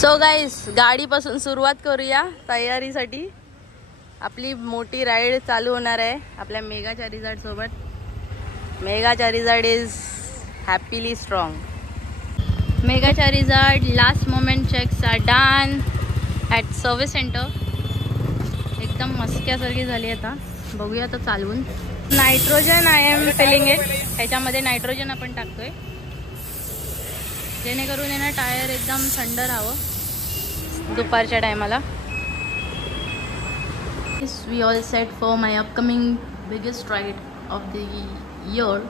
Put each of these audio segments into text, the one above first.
So guys, गाडीपासून सुरुवात करूया तयारीसाठी. आपली मोठी राईड चालू होणार आहे आपल्या मेगा चारिझाड सोबत. Mega charizard is happily strong. Mega charizard last moment checks are done at service centre. एकदम मस्क्यासारखी झाली. आता बघूया आता चालवून. Nitrogen I am filling it. ह्याच्यामध्ये नायट्रोजन आपण टाकतोय जेणेकरून ना टायर एकदम थंड राहावं दुपारच्या टायमाला. We all set for my upcoming biggest ride of the year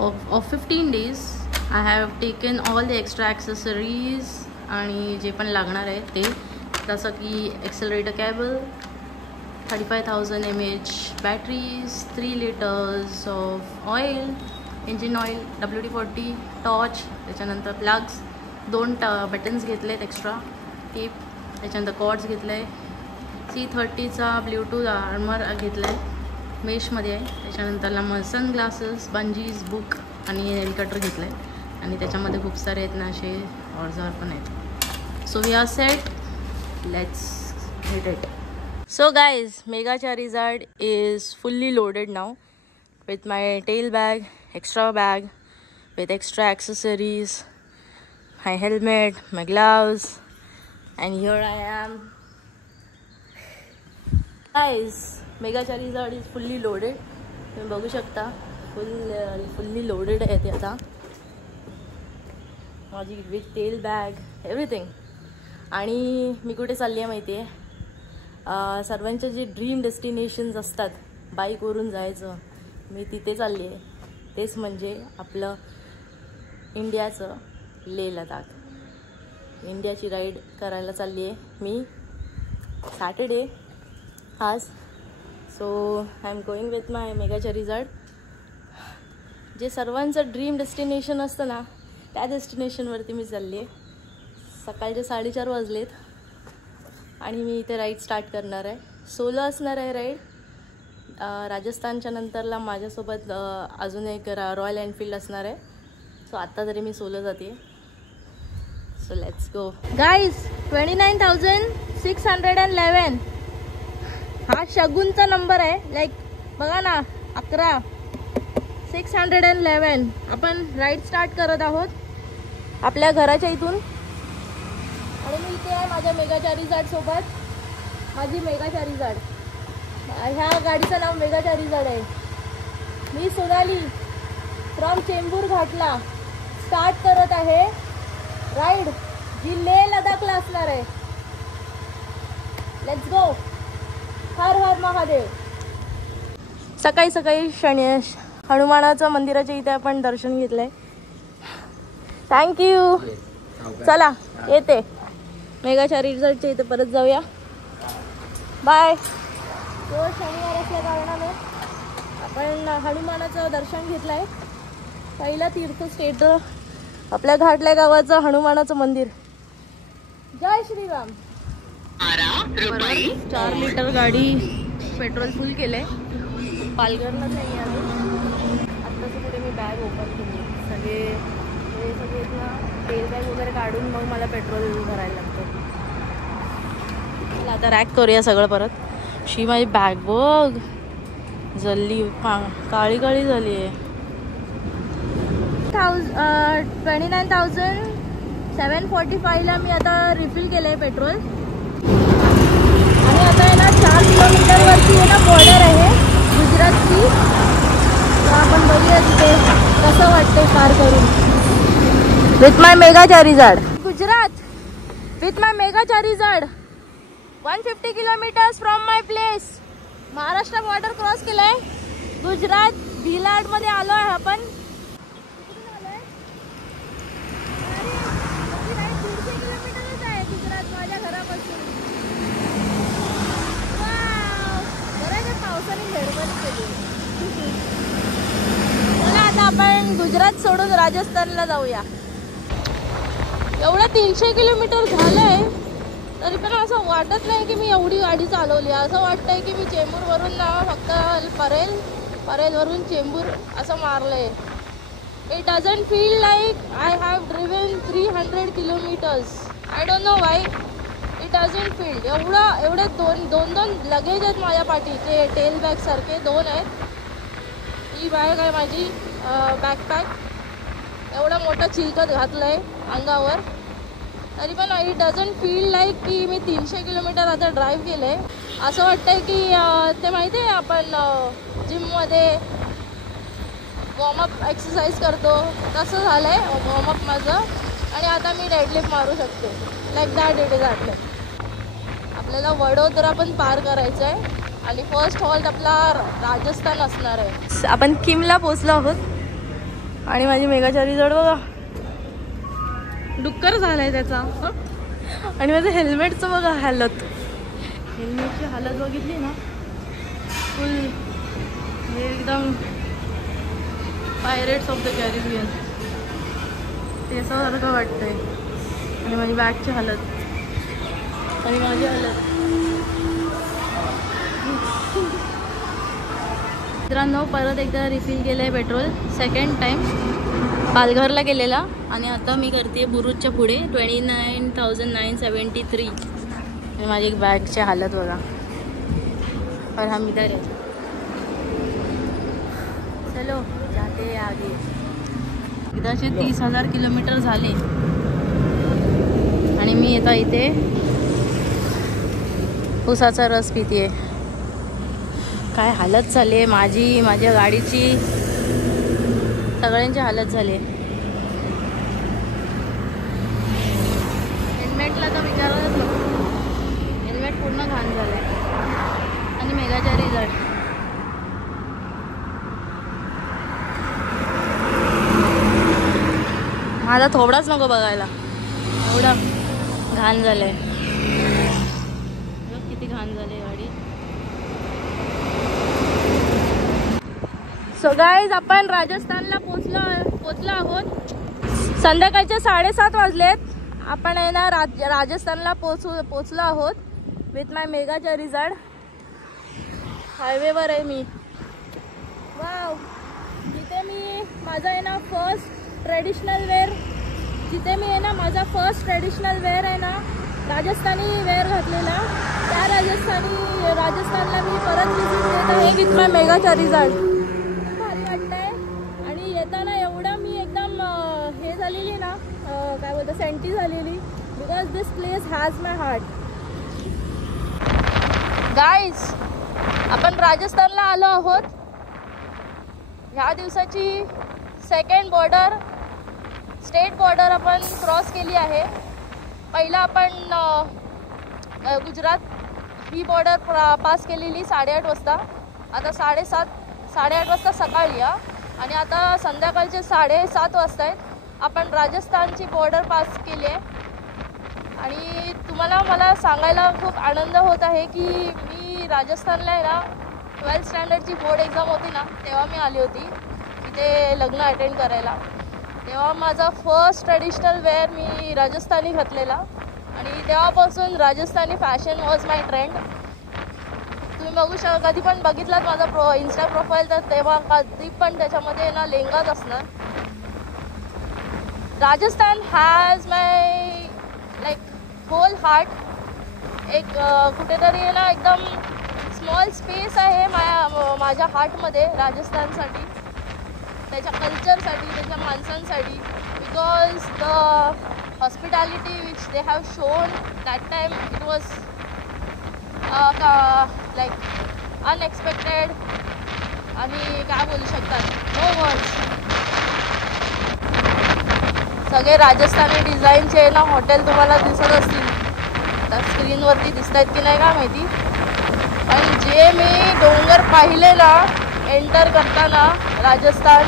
of 15 days. I have taken all the extra accessories आणि जे पण लागणार आहे ते, जसं की accelerator cable, 35,000 mAh batteries, 3 liters of oil, engine oil, WD-40, torch, त्याच्यानंतर plugs, 2 buttons घेतलेत एक्स्ट्रा, टेप, त्याच्यानंतर कॉर्ड्स घेतलं आहे, C30चा ब्ल्यूटूथ आर्मर घेतला आहे, मेशमध्ये आहे, त्याच्यानंतरला मग सनग्लासेस, बंजीज, बुक आणि नेल कटर घेतलं आहे आणि त्याच्यामध्ये खूप सारे आहेत ना असे औजार पण आहेत. So we are set, let's hit it. So guys, Mega Charizard is fully loaded now with my tail bag, extra bag, with extra accessories, my helmet, my gloves, and here I am. Guys, Mega Charizard is fully loaded. तुम्ही बघू शकता fully loaded आहे ते आता. माझी with tail bag, everything. आणि मी कुठे चालली आहे माहिती आहे? सर्वांचे जे ड्रीम डेस्टिनेशन्स असतात बाईकवरून जायचं, मी तिथे चालली आहे. तेच म्हणजे आपलं इंडियाचं लेह लडाख. इंडियाची राईड करायला चालली आहे मी. सॅटर्डे आज. So I am going with my mega charizard. जे सर्वांचं ड्रीम डेस्टिनेशन असतं ना, त्या डेस्टिनेशनवरती मी चालली आहे. सकाळचे 4:30 वाजलेत आणि मी इथे राईड स्टार्ट करणार आहे. सोलो असणार आहे राईड. राजस्थानच्या नंतरला माझ्यासोबत अजून एक रॉयल एनफिल्ड असणार आहे. सो आत्ता तरी मी सोलो जाते. So let's go guys. 29,611 हा शगुनचा नंबर आहे. लाईक बघा ना, 11 611. आपण राईड स्टार्ट करत आहोत आपल्या घराच्या इथून. आणि मी इथे आहे माझ्या मेगा चारिझाड सोबत. माझी मेगा चारिझाड, ह्या गाडीचं नाव मेगा चारिझाड आहे. मी सोनाली फ्रॉम चेंबूर घाटला स्टार्ट करत आहे राईड, जी लेह लडाखला असणार आहे. Let's go. हर हर महादेव. सकाळी सकाळी हनुमानाचं मंदिराच्या इथे आपण दर्शन घेतलंय. थँक्यू. चला येते मेगा चारिझाडच्या इथे परत जाऊया. बाय. तो शनिवार असल्या कारणाने आपण हनुमानाचं दर्शन घेतलं आहे. पहिला तीर्थक्षेत्र आपल्या घाटल्या गावाचं हनुमानाचं मंदिर. जय श्रीराम. 4 लिटर गाडी पेट्रोल फुल केलंय. पालघरलाच नाही आलो. आत्ताच पुढे मी बॅग ओपन केली. सगळे ना तेल बॅग वगैरे काढून मग मला पेट्रोल भरायला लागतं. आता रॅक करूया सगळं परत. शी माझी बॅग बघ जल्ली काळी काळी झाली आहे. 29,745ला मी आता रिफिल केलं आहे पेट्रोल. आणि आता आहे ना 4 किलोमीटरवरती आहे ना बॉर्डर आहे गुजरातची. तर आपण बघूया तिथे कसं वाटतंय पार करून. With my mega charizard. Gujarat with my mega charizard. 150 kilometres from my place. Maharashtra border cross केलंय. गुजरात भिलाड मध्ये आलो आहे आपण. 150 किलोमीटरच आहे गुजरात माझ्या घरापासून. बरं का पावसाने झडपट केली. चला आता आपण गुजरात सोडून राजस्थानला जाऊया. एवढं 300 किलोमीटर झालंय तरी पण असं वाटत नाही की मी एवढी गाडी चालवली. असं वाटतंय की मी चेंबूरवरून ना फक्त परेलवरून चेंबूर असं मारलंय. It doesn't feel like I have driven 300 kilometres. I don't know why it doesn't feel. एवढे दोन लगेज आहेत माझ्या पाठीचे, टेल बॅग सारखे 2 आहेत. ही बॅग आहे माझी बॅकपॅक. एवढा मोठा चिलकत घातलं आहे अंगावर, तरी पण इट डझंट फील लाईक की मी 300 किलोमीटर आता ड्राईव्ह केलं आहे. असं वाटतं आहे की ते माहिती आहे आपण जिममध्ये वॉर्मअप एक्सरसाइज करतो तसं झालं आहे वॉर्मअप माझं. आणि आता मी डेडलिफ्ट मारू शकते like that it is at. आपल्याला वडोदरा पण पार करायचं आहे आणि फर्स्ट हॉल्ट आपला राजस्थान असणार आहे. आपण किमला पोचलो आहोत आणि माझी मेगाचारी जड बघा डुक्कर झालाय त्याचा. आणि माझं हेल्मेटचं बघा हालत, हेल्मेटची हालत बघितली ना फुल हे एकदम पायरेट्स ऑफ द कॅरिबियन त्याच्यासारखं वाटतंय. आणि माझी बॅगची हालत आणि माझी हालत. मित्रांनो परत एकदा रिफिल केलं आहे पेट्रोल, सेकंड टाईम. पालघरला गेलेला आणि आता मी करते बुरुजच्या पुढे 29,973. आणि माझी बॅगची हालत बघा. और हम इधर है, चलो जाते आगे. एकदाचे 30,000 किलोमीटर झाले आणि मी आता इथे ऊसाचा रस पिते. काय हालत झाली आहे माझी, माझ्या गाडीची, सगळ्यांची हालत झाली. हेल्मेटला तर विचारच नको, हेल्मेट पूर्ण घाण झालं आहे. आणि मेगाचा रिझल्ट माझा थोडाच नको बघायला, एवढं घाण झालं आहे. किती घाण झाली गाडी. सो गाईज आपण राजस्थानला पोचलो आहोत. संध्याकाळचे 7:30 वाजलेत. आपण आहे ना राजस्थानला पोचलो आहोत विथ माय मेगाचा रिझल्ट. हायवेवर आहे मी. वाव, जिथे मी माझा आहे ना फर्स्ट ट्रेडिशनल वेअर, जिथे मी आहे ना माझा फर्स्ट ट्रेडिशनल वेअर आहे ना राजस्थानी वेअर घातलेला, त्या राजस्थानला मी परत विजिट देत आहे विथ माय मेगाचा रिझल्ट. भारी वाटतंय. आणि येताना एवढं मी एकदम हे झालेली ना, काय बोलतो, सेंटी झालेली, because this place has my heart. Guys आपण राजस्थानला आलो आहोत. ह्या दिवसाची सेकंड बॉर्डर, स्टेट बॉर्डर आपण क्रॉस केली आहे. पहिला आपण गुजरात ही बॉर्डर पास केलेली 8:30 वाजता. आता 8:30 वाजता सकाळी आणि आता संध्याकाळचे 7:30 वाजता आहेत. आपण राजस्थानची बॉर्डर पास केली आहे. आणि मला सांगायला खूप आनंद होत आहे की मी राजस्थानला आहे ना 12th स्टँडर्डची बोर्ड एक्झाम होती ना, तेव्हा मी आली होती इथे लग्न अटेंड करायला. तेव्हा माझा फर्स्ट ट्रेडिशनल वेअर मी राजस्थानी घातलेला आणि तेव्हापासून Rajasthani fashion was my trend. तुम्ही बघू शकता, कधी पण बघितलात माझा इंस्टा प्रोफाईल तर तेव्हा कधी पण त्याच्यामध्ये ना लेंगाच असणार. Rajasthan has my like whole heart. एक कुठेतरी ना एकदम स्मॉल स्पेस आहे माझ्या हार्टमध्ये राजस्थानसाठी, त्याच्या कल्चरसाठी, त्याच्या माणसांसाठी. Because the hospitality which they have shown that time, it was like unexpected. आणि काय बोलू शकतात, नो वर्ड्स. सगळे राजस्थानी डिझाईनचे ना हॉटेल तुम्हाला दिसत असतील, तर स्क्रीनवरती दिसत आहेत की नाही काय माहिती. पण जे मी डोंगर पाहिले ना एंटर करताना राजस्थान,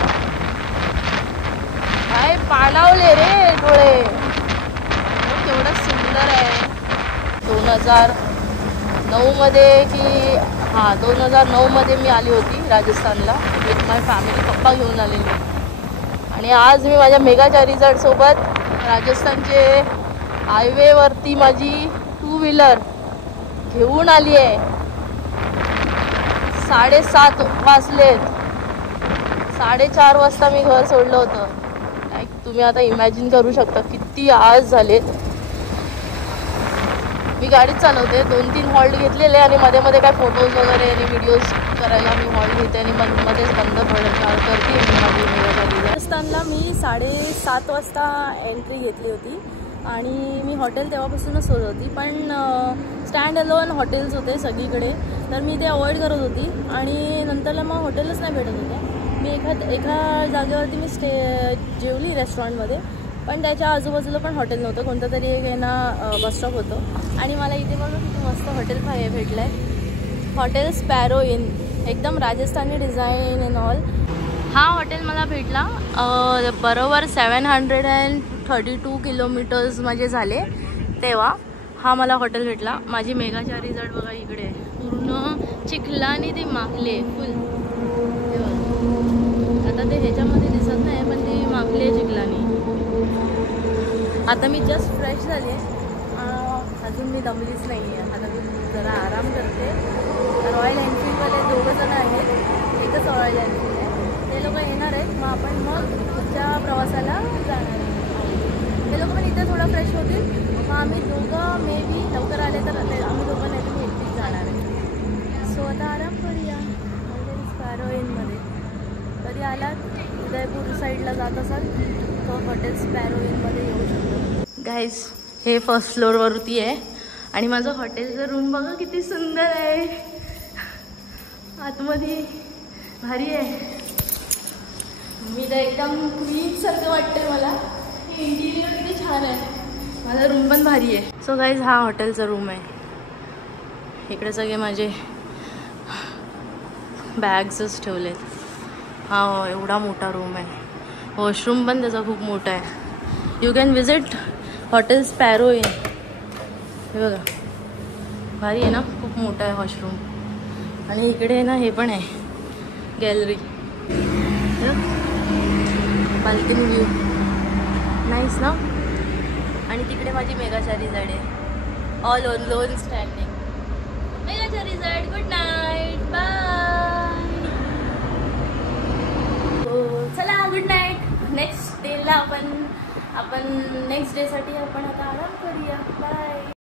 काय पाणावले रे डोळे. केवढं सुंदर आहे. 2009 की 2009 मी आली होती राजस्थानला विथ माय फॅमिली. पप्पा घेऊन आलेले. आणि आज मी माझ्या मेगाच्या रिझल्टसोबत राजस्थानचे हायवेवरती माझी 2 व्हीलर घेऊन आली आहे. 7:30 वाजलेत. 4:30 वाजता मी घर सोडलं होतं. लाईक तुम्ही आता इमॅजिन करू शकता किती आज झालेत. मी गाडीच चालवते. 2-3 हॉल्ट घेतलेले आणि मध्ये मध्ये काय फोटोज वगैरे आणि व्हिडिओज करायला मी हॉल्ट घेते आणि मध्येच बंद करते मी माझी मेगाचारी. राजस्थानला मी 7:30 वाजता एंट्री घेतली होती आणि मी हॉटेल तेव्हापासूनच शोधत होती, पण स्टँड अलोन हॉटेल्स होते सगळीकडे, तर मी ते अवॉइड करत होती आणि नंतरला मग हॉटेलच नाही भेटत होते. मी एका जागेवरती मी जेवली रेस्टॉरंटमध्ये, पण त्याच्या आजूबाजूला पण हॉटेल नव्हतं. कोणतं तरी एक आहे ना बस स्टॉप होतं आणि मला इथे बघा किती मस्त हॉटेल भेटलं आहे. हॉटेल स्पॅरो इन, एकदम राजस्थानी डिझाईन अँड ऑल. हा हॉटेल मला भेटला बरोबर 732 किलोमीटर्स म्हणजे झाले तेव्हा हा मला हॉटेल भेटला. माझी मेगाचारी जड बघा इकडे पूर्ण चिखलाने ते माखले फुल. आता ते ह्याच्यामध्ये दिसत नाही, पण ते माखले चिखलाने. आता मी जस्ट फ्रेश झाले, अजून मी दमलीच नाही आहे. आता मी जरा आराम करते. रॉयल एनफील्डवाले 2 जण आहेत, एकच रॉयल एनफील्ड आहे, ते लोक येणार आहेत. मग पुढच्या प्रवासाला जाणार आहे. ते लोक पण इथे थोडं फ्रेश होतील. मग आम्ही दोघं मे बी लवकर आले तर आम्ही दोघं नाही तर मी एकटीच जाणार आहे. सो आता आराम करूया हॉटेल स्पॅरो इनमध्ये. कधी आलात उदयपूर साईडला जात असाल तर हॉटेल स्पॅरो इनमध्ये येऊ शकतो. गाईज हे फर्स्ट फ्लोअरवरती आहे आणि माझं हॉटेलचं रूम बघा किती सुंदर आहे. आतमध्ये भारी आहे. मी तर एकदम क्वीनसारखं वाटतंय मला. इंटिरियर किती छान आहे. माझा रूम पण भारी आहे. सो गाईज हा हॉटेलचा रूम आहे. इकडे सगळे माझे बॅग्सच ठेवलेत. हा एवढा मोठा रूम आहे. वॉशरूम पण त्याचा खूप मोठा आहे. You can visit hotel sparrow in. हे बघा भारी आहे ना, खूप मोठा आहे वॉशरूम. आणि इकडे ना हे पण आहे गॅलरी, बाल्कनी व्ह्यू नाईस ना. आणि तिकडे माझी मेगाचारी जड आहे, ऑल ऑन लोन स्टँडिंग. मेगाचारी जड, गुड नाईट, बाय. चला गुड नाईट. नेक्स्ट डेला आपण नेक्स्ट डेसाठी आपण आता आराम करूया. बाय.